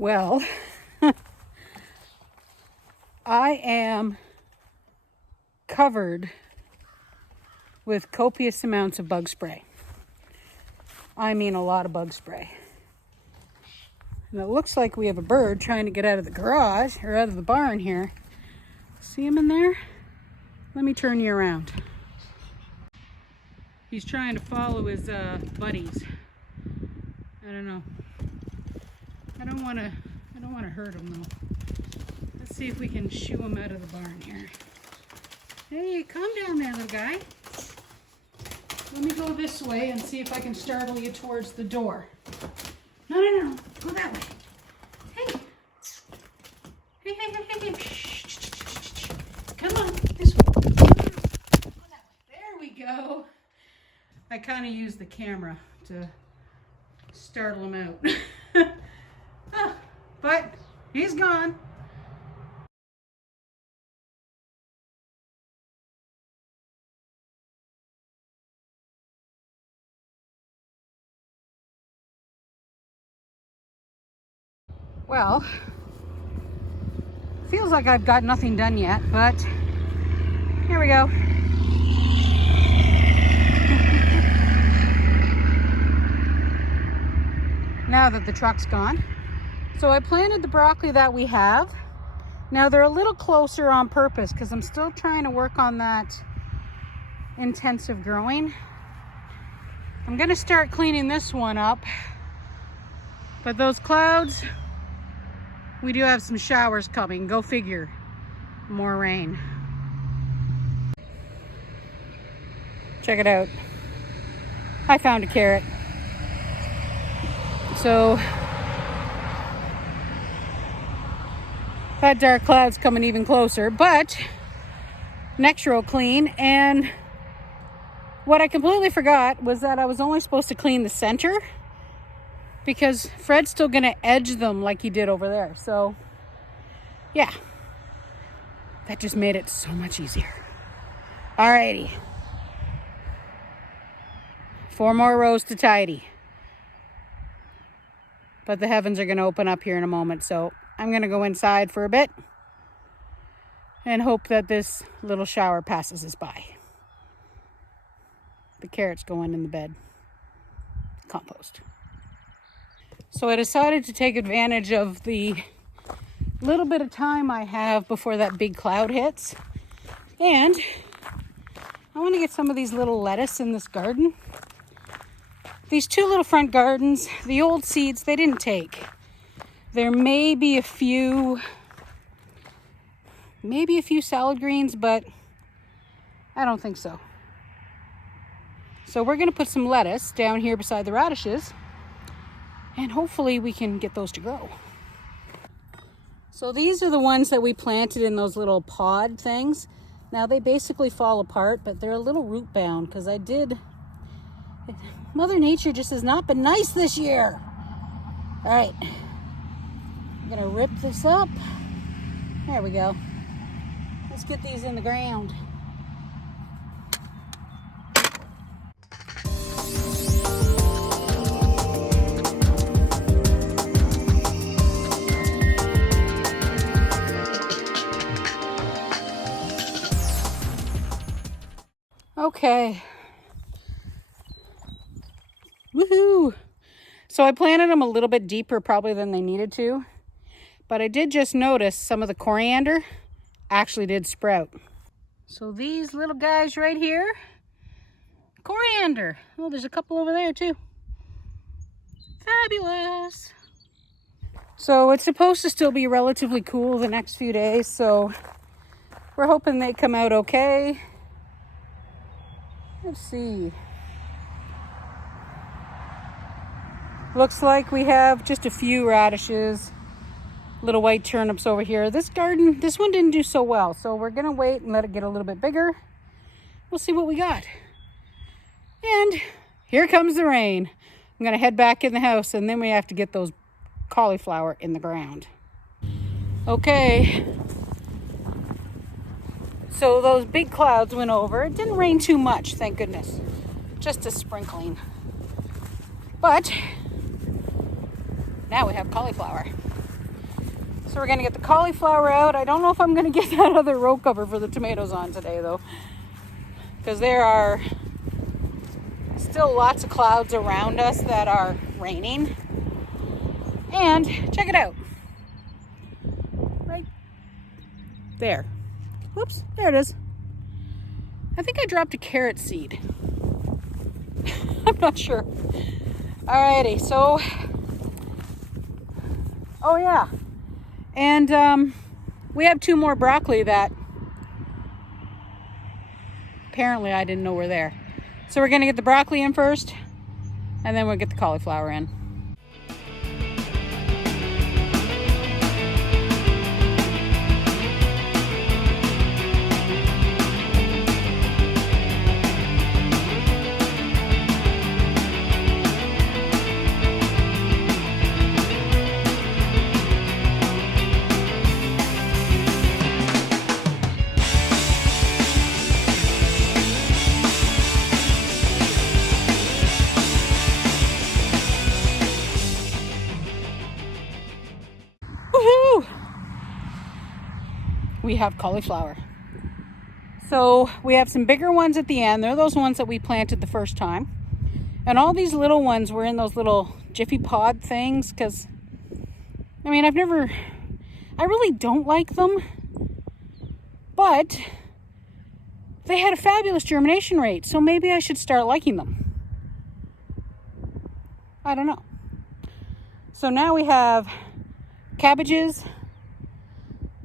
Well, I am covered with copious amounts of bug spray. I mean a lot of bug spray. And it looks like we have a bird trying to get out of the garage or out of the barn here. See him in there? Let me turn you around. He's trying to follow his buddies. I don't know. I don't want to hurt him though. Let's see if we can shoo him out of the barn here. Hey, calm down there, little guy. Let me go this way and see if I can startle you towards the door. No. Go that way. Hey. Hey. Shh. Come on, this way. Go that way. There we go. I kind of used the camera to startle him out. But he's gone. Well, feels like I've got nothing done yet, but here we go. Now that the truck's gone. So I planted the broccoli that we have. Now they're a little closer on purpose because I'm still trying to work on that intensive growing. I'm gonna start cleaning this one up, but those clouds, we do have some showers coming. Go figure. More rain. Check it out. I found a carrot. So that dark cloud's coming even closer, but next row clean. And what I completely forgot was that I was only supposed to clean the center, because Fred's still gonna edge them like he did over there. So yeah, that just made it so much easier. Alrighty, 4 more rows to tidy, but the heavens are gonna open up here in a moment. So I'm gonna go inside for a bit and hope that this little shower passes us by. The carrot's going in the bed. Compost. So I decided to take advantage of the little bit of time I have before that big cloud hits. And I want to get some of these little lettuce in this garden. These 2 little front gardens, the old seeds, they didn't take. There may be a few salad greens, but I don't think so. So we're going to put some lettuce down here beside the radishes, and hopefully we can get those to grow. So these are the ones that we planted in those little pod things. Now they basically fall apart, but they're a little root bound because Mother Nature just has not been nice this year. All right, I'm gonna rip this up. There we go. Let's get these in the ground. Okay. Woohoo! So I planted them a little bit deeper probably than they needed to, but I did just notice some of the coriander actually did sprout. So these little guys right here, coriander. Oh, there's a couple over there too. Fabulous. So it's supposed to still be relatively cool the next few days, so we're hoping they come out okay. Let's see. Looks like we have just a few radishes, little white turnips over here. This garden, this one didn't do so well, so we're gonna wait and let it get a little bit bigger. We'll see what we got. And here comes the rain. I'm gonna head back in the house, and then we have to get those cauliflower in the ground. Okay. So those big clouds went over. It didn't rain too much, thank goodness. Just a sprinkling. But now we have cauliflower. So we're gonna get the cauliflower out. I don't know if I'm gonna get that other row cover for the tomatoes on today though, because there are still lots of clouds around us that are raining. And check it out. Right there. Whoops, there it is. I think I dropped a carrot seed. I'm not sure. Alrighty, so, oh yeah. And we have 2 more broccoli that apparently I didn't know were there. So we're gonna get the broccoli in first, and then we'll get the cauliflower in. Woohoo! We have cauliflower. So we have some bigger ones at the end. They're those ones that we planted the first time. And all these little ones were in those little Jiffy Pod things because, I mean, I really don't like them. But they had a fabulous germination rate. So maybe I should start liking them. I don't know. So now we have cabbages.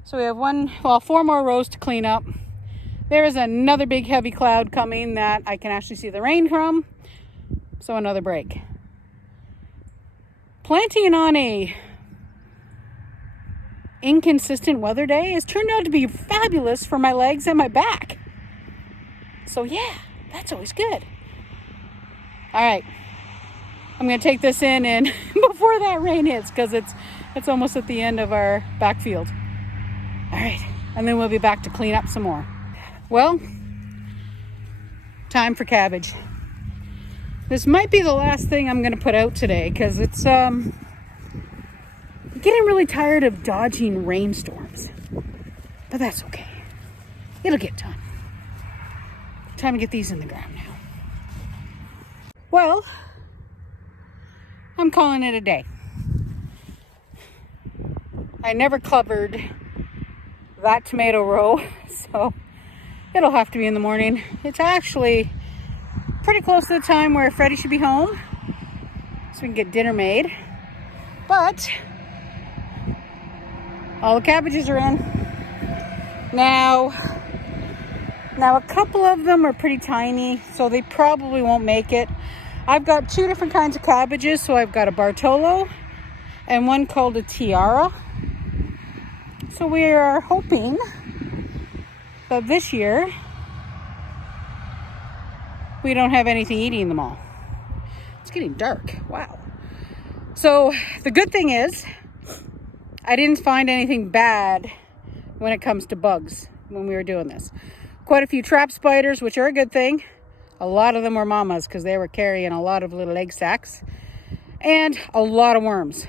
So we have 4 more rows to clean up. There is another big heavy cloud coming that I can actually see the rain from. So another break. Planting on a inconsistent weather day has turned out to be fabulous for my legs and my back. So yeah, that's always good. All right, I'm gonna take this in and before that rain hits, because it's almost at the end of our backfield. All right, and then we'll be back to clean up some more. Well, time for cabbage. This might be the last thing I'm gonna put out today because it's getting really tired of dodging rainstorms. But that's okay. It'll get done. Time to get these in the ground now. Well, I'm calling it a day. I never covered that tomato row, so it'll have to be in the morning. It's actually pretty close to the time where Freddie should be home, so we can get dinner made. But all the cabbages are in. Now a couple of them are pretty tiny, so they probably won't make it. I've got 2 different kinds of cabbages, so I've got a Bartolo and one called a Tiara. So we are hoping that this year we don't have anything eating them all. It's getting dark. Wow. So the good thing is I didn't find anything bad when it comes to bugs when we were doing this. Quite a few trap spiders, which are a good thing. A lot of them were mamas because they were carrying a lot of little egg sacs. And a lot of worms.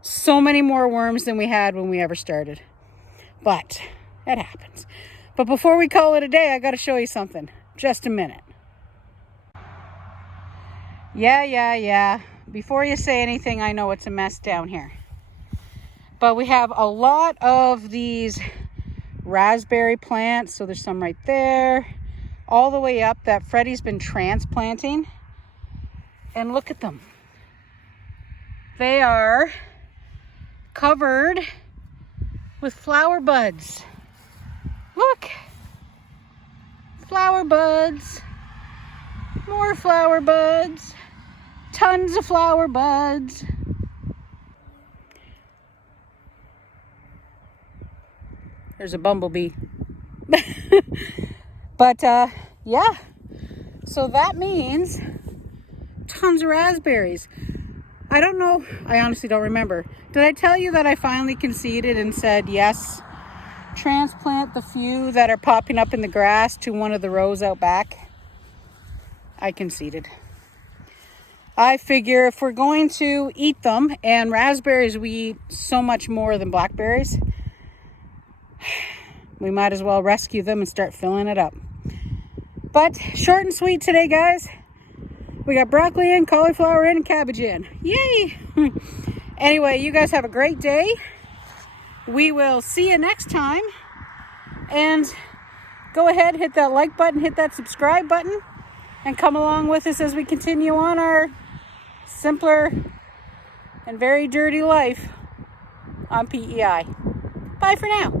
So many more worms than we had when we ever started. But it happens. But before we call it a day, I got to show you something. Just a minute. Yeah. Before you say anything, I know it's a mess down here. But we have a lot of these raspberry plants. So there's some right there. All the way up that Freddie's been transplanting. And look at them. They are covered with flower buds. Look. Flower buds. More flower buds. Tons of flower buds. There's a bumblebee. But yeah, so that means tons of raspberries. I don't know, I honestly don't remember. Did I tell you that I finally conceded and said yes, transplant the few that are popping up in the grass to one of the rows out back? I conceded. I figure if we're going to eat them, and raspberries we eat so much more than blackberries, we might as well rescue them and start filling it up. But short and sweet today, guys. We got broccoli in, cauliflower in, and cabbage in. Yay! Anyway, you guys have a great day. We will see you next time. And go ahead, hit that like button, hit that subscribe button, and come along with us as we continue on our simpler and very dirty life on PEI. Bye for now.